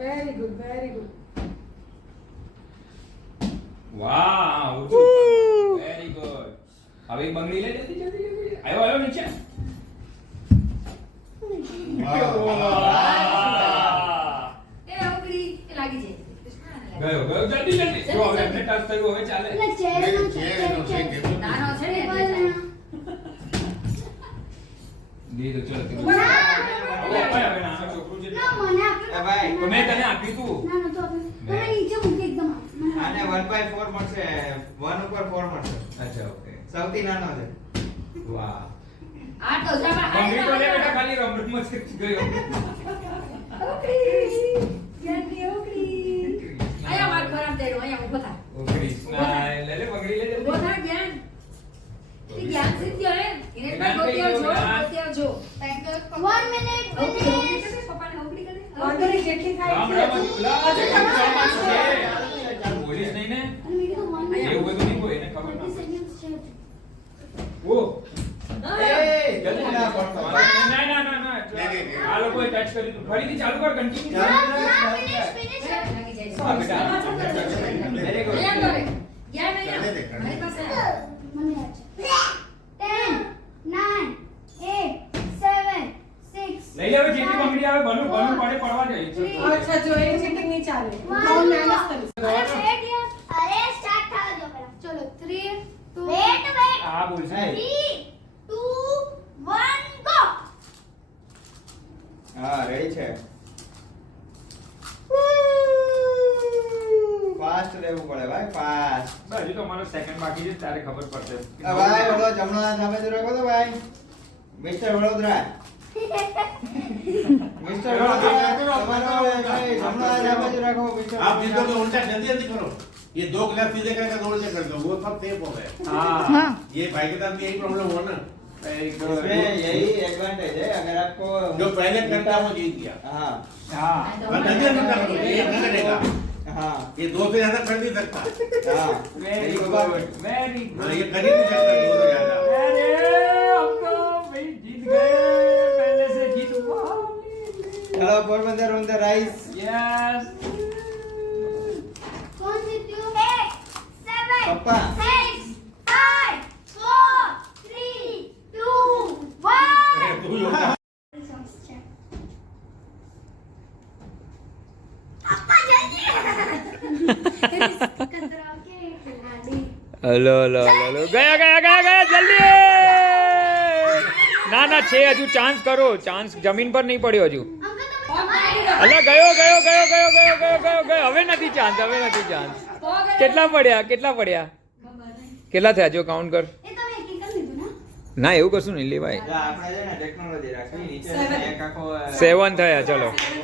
Very good very good. વાહ very good. હવે એક બંગડી લે જલ્દી જલ્દી જલ્દી. આવ્યો આવ્યો નીચે. એ ઓગળી એ લાગી જાય. ગયો ગયો જલ્દી જલ્દી. જો હવે એમને ટચ થયું હવે ચાલે. એટલે ચેરનો છે નાનો છે ને એટલે જાય. દીધો ચલો તું. ઉભા રહો. હવે હવે નાનો છોકરો છે. ના મને આપ્યું. એ ભાઈ તો મેં તને આપી તું. ના તો આપણે તમે નીચે મૂકી એકદમ આને 1/4 મળશે 1 ઉપર 4 મળશે અચ્છા ઓકે. સૌથી નાનો છે વાહ. આ તો જમા બંગડી તો લે બેટા ખાલી રમ રમ જ ગયો. ઓગળી. જલ્દી ઓગળી. આયા માર ખરાબ દેરો આયા ઉભો થા. ઓ કૃષ્ણા લે લે બંગડી લે ઉભો જલ્દી. થા જ્ઞાન. ઈ જ્ઞાન સિદ્ધ્યો હે. એને જ્ઞાન ગોત્યા જો કઈ ગયો? ગોત્યા જો. 1 મિનિટ ઓગળી ઓગળી કરે પપ્પાને ઓગળી કરે. ઓગળી જેટલી થાય રામ છે. રામ જ બોલા. હજુ તમારે છે. બોલીશ નહીં ને. અને મીઠું તો 1 મિનિટ એવું બધું નહીં કોઈ એને ખબર 30 ના. સેકન્ડ્સ છે ઓ એ જલ્દી ના પડતો ના ના ના ના આ લોકોએ ટચ કર્યું તું. ફરીથી ચાલુ કર કન્ટિન્યુ. ફિનિશ લાગી જાય. હા, બેટા. Very good. અહીંયા કરે. જ્ઞાન અહીંયા. મારી પાસે આવ. મને યાદ છે 10 9 8 7 6 લઈ આવે જેટલી બંગડી આવે બલૂન બલૂન પડે પડવા જાય. અચ્છા જો એક ચીટિંગ નહીં ચાલે હું મેનેજ કરીશ. અરે વેટ યાર અરે સ્ટાર્ટ થવા દો પહેલા ચલો 3 2 વેટ આ બોલશે. 3 2 1 ગો હા રેડી છે ફાસ્ટ રહેવું પડે ભાઈ ફાસ્ટ હજી તો મારો સેકન્ડ બાકી છે ત્યારે ખબર પડશે. ભાઈ ઓલો જમણો હાથ સામે જ રાખો તો ભાઈ મિસ્ટર વડોદરા મિસ્ટર વડોદરા તમારો ભાઈ જમણો હાથ સામે જ રાખો મિસ્ટર आप जिसको में उल्टा जल्दी जल्दी करो ये 2 गिलास सीधे करके 2 उल्टे कर दो वो सब सेफ हो गए હા ये भाई के साथ भी यही प्रॉब्लम हुआ ना વેરી ગુડ. इसमें यही एडवांटेज है अगर आपको जो पहले करता वो जीत गया हाँ હા और जल्दी जल्दी कर दो ये नहीं करेगा हाँ ये 2 से ज्यादा कर नहीं सकता हाँ વેરી यही ગુડ बात है। વેરી हाँ, ये ગુડ. कर ही नहीं सकता 2 से ज्यादा अरे हम तो भाई जीत गए पहले से जीत हुआ. Hello Porbandar on the rice yes. कौन जीत्यो 8 7 पप्पा 6 5 4 3 2 1 तू ही होता पापा जल्दी कतरा के खिलाड़ी हेलो हेलो हेलो गया गया गया गया जल्दी. ના ના છે હજુ ચાન્સ કરો. ચાન્સ જમીન પર નહીં પડ્યો હજુ. अंकल तुम्हें અલા ગયો ગયો ગયો ગયો ગયો ગયો ગયો ગયો હવે નથી ચાન્સ હવે નથી ચાન્સ. કેટલા પડ્યા કેટલા પડ્યા કેટલા થયા જો કાઉન્ટ કર. એ તમે એક એક કરી લીધું ના ના એવું કશું નહીં લે ભાઈ. આપણે છે ને ટેકનોલોજી રાખવી નીચે છે ને એક આખો 7 થયા ચલો. 7